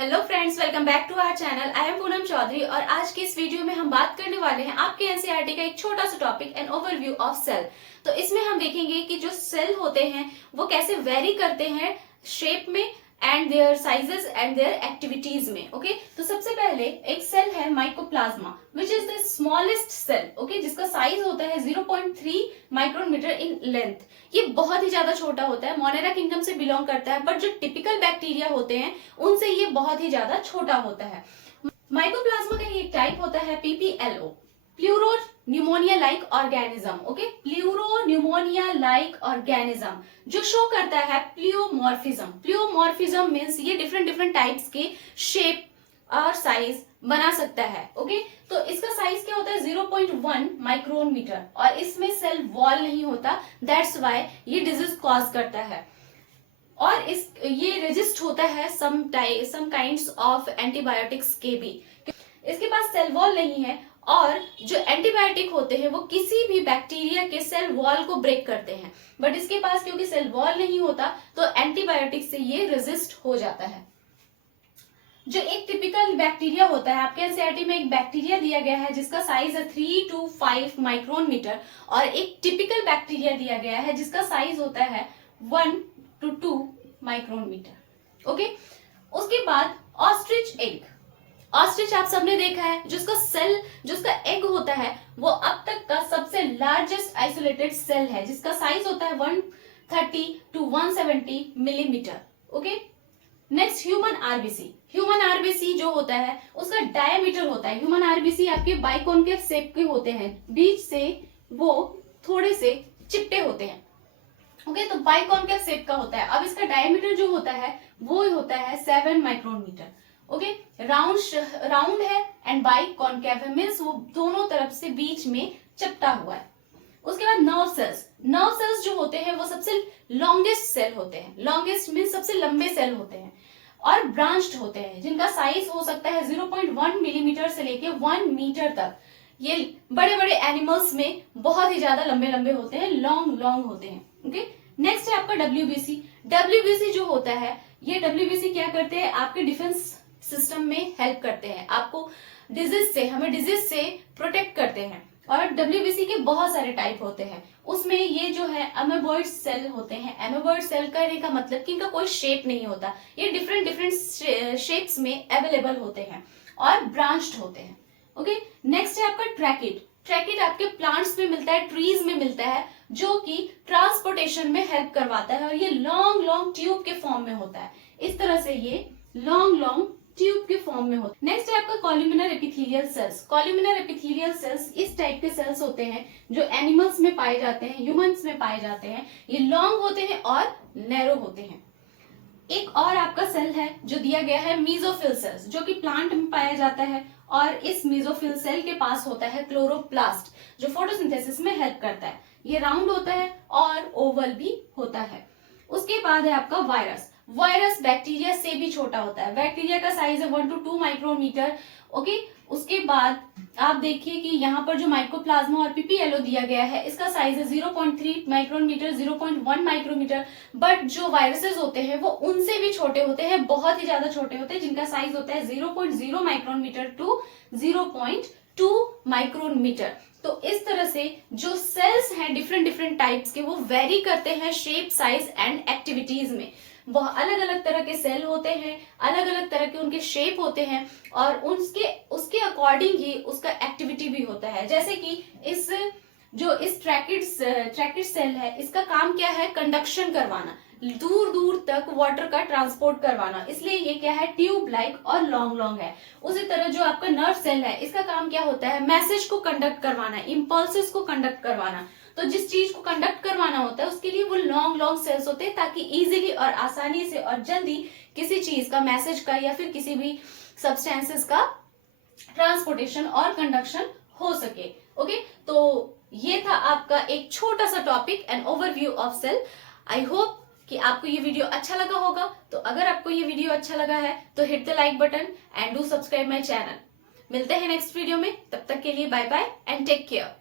Hello friends, welcome back to our channel. I am Poonam Chaudhary और आज की इस वीडियो में हम बात करने वाले हैं आपके एनसीईआरटी का एक छोटा सा topic an overview of cell. तो इसमें हम देखेंगे कि जो सेल होते हैं वो कैसे वेरी करते हैं शेप में and their sizes and their activities में। ओके, तो सबसे पहले एक सेल है mycoplasma which is the smallest cell. Okay, जिसका साइज होता है 0.3 माइक्रोमीटर इन लेंथ। ये बहुत ही ज्यादा छोटा होता है, मोनेरा किंगडम से बिलोंग करता है, बट जो टिपिकल बैक्टीरिया होते हैं उनसे ये बहुत ही ज्यादा छोटा होता है। माइकोप्लाज्मा का ही एक टाइप होता है PPLO, pleuro pneumonia like organism. Okay, pleuro pneumonia like organism जो शो करता है प्लियोमॉर्फिज्म। प्लियोमॉर्फिज्म मीन्स ये डिफरेंट डिफरेंट टाइप्स के शेप और साइज बना सकता है। ओके, तो इसका साइज क्या होता है 0.1 माइक्रोन मीटर और इसमें सेल वॉल नहीं होता, दैट्स वाई ये डिजीज कॉज करता है। और ये रेजिस्ट होता है सम काइंड्स ऑफ एंटीबायोटिक्स के भी। इसके पास सेल वॉल नहीं है और जो एंटीबायोटिक होते हैं वो किसी भी बैक्टीरिया के सेल वॉल को ब्रेक करते हैं, बट इसके पास क्योंकि सेल वॉल नहीं होता तो एंटीबायोटिक से ये रेजिस्ट हो जाता है। जो एक टिपिकल बैक्टीरिया होता है, आपके एनसीईआरटी में एक बैक्टीरिया दिया गया है जिसका साइज है 3 to 5 माइक्रोन मीटर और एक टिपिकल बैक्टीरिया दिया गया है जिसका साइज होता है 1 to 2 माइक्रोन मीटर। ओके, उसके बाद ऑस्ट्रिच एग। ऑस्ट्रिच आप सबने देखा है, जिसका एग होता है वो अब तक का सबसे लार्जेस्ट आइसोलेटेड सेल है जिसका साइज होता है 130 to 170 millimetre. Okay, next human RBC. Human RBC जो होता है उसका डायमीटर होता है, ह्यूमन आरबीसी आपके बाइकॉनकेव शेप के होते हैं, बीच से वो थोड़े से चिपटे होते हैं। ओके, तो बाइकॉनकेव शेप का होता है। अब इसका डायमीटर जो होता है वो होता है 7 माइक्रोन मीटर। ओके, राउंड है एंड बाइकॉनकेव है, मीन्स वो दोनों तरफ से बीच में चिपटा हुआ है। उसके बाद नर्व सेल्स जो होते हैं वो सबसे लॉन्गेस्ट सेल होते हैं, लॉन्गेस्ट मीन्स सबसे लंबे सेल होते हैं और ब्रांच्ड होते हैं जिनका साइज हो सकता है 0.1 मिलीमीटर से लेके 1 मीटर तक। ये बड़े बड़े एनिमल्स में बहुत ही ज्यादा लंबे लंबे होते हैं, लॉन्ग होते हैं। ओके, नेक्स्ट है आपका डब्ल्यूबीसी जो होता है, ये डब्ल्यूबीसी क्या करते हैं, आपके डिफेंस सिस्टम में हेल्प करते हैं, आपको हमें डिजीज से प्रोटेक्ट करते हैं। और डब्ल्यूबीसी के बहुत सारे टाइप होते हैं, उसमें ये जो है अमेबॉइड सेल होते हैं। अमेबॉइड सेल कहने का मतलब कि इनका कोई शेप नहीं होता, ये डिफरेंट डिफरेंट शेप्स में अवेलेबल होते हैं और ब्रांच्ड होते हैं। ओके, नेक्स्ट है आपका ट्रैकिड आपके प्लांट्स में मिलता है, ट्रीज में मिलता है, जो कि ट्रांसपोर्टेशन में हेल्प करवाता है और ये लॉन्ग ट्यूब के फॉर्म में होता है। इस तरह से ये लॉन्ग ट्यूब के फॉर्म में होता है। नेक्स्ट है आपका columnar epithelial cells. Columnar epithelial cells इस टाइप के सेल्स होते हैं जो एनिमल्स में पाए जाते हैं, ह्यूमंस में पाए जाते हैं। ये लॉन्ग होते हैं और नैरो होते हैं। एक और आपका सेल है जो दिया गया है मीजोफिल सेल्स, जो कि प्लांट में पाया जाता है और इस मीजोफिल सेल के पास होता है क्लोरोप्लास्ट जो फोटोसिंथेसिस में हेल्प करता है। ये राउंड होता है और ओवल भी होता है। उसके बाद है आपका वायरस बैक्टीरिया से भी छोटा होता है, बैक्टीरिया का साइज है 1 to 2 माइक्रोमीटर। ओके, उसके बाद आप देखिए कि यहाँ पर जो माइकोप्लाज्मा और पीपीएलओ दिया गया है इसका साइज है 0.3 माइक्रोमीटर, 0.1 माइक्रोमीटर, बट जो वायरसेस होते हैं वो उनसे भी छोटे होते हैं, बहुत ही ज्यादा छोटे होते हैं, जिनका साइज होता है 0.0 माइक्रोमीटर टू 0.2 माइक्रोमीटर। तो इस तरह से जो सेल्स हैं डिफरेंट डिफरेंट टाइप्स के वो वेरी करते हैं शेप, साइज एंड एक्टिविटीज में। बहुत अलग अलग तरह के सेल होते हैं, अलग अलग तरह के उनके शेप होते हैं और उसके अकॉर्डिंग ही उसका एक्टिविटी भी होता है। जैसे कि इस ट्रैकिड सेल है, इसका काम क्या है, कंडक्शन करवाना, दूर दूर तक वाटर का ट्रांसपोर्ट करवाना, इसलिए ये क्या है, ट्यूब लाइक और लॉन्ग है। उसी तरह जो आपका नर्व सेल है इसका काम क्या होता है, मैसेज को कंडक्ट करवाना, इम्पल्सेस को कंडक्ट करवाना। तो जिस चीज को कंडक्ट करवाना होता है उसके लिए वो लॉन्ग सेल्स होते हैं ताकि इजीली और आसानी से और जल्दी किसी चीज का, मैसेज का या फिर किसी भी सब्सटेंसेस का ट्रांसपोर्टेशन और कंडक्शन हो सके। ओके, तो ये था आपका एक छोटा सा topic an overview of cell. I hope कि आपको ये वीडियो अच्छा लगा होगा। तो अगर आपको ये वीडियो अच्छा लगा है तो hit the like button and do subscribe my channel. मिलते हैं नेक्स्ट वीडियो में, तब तक के लिए bye bye and take care.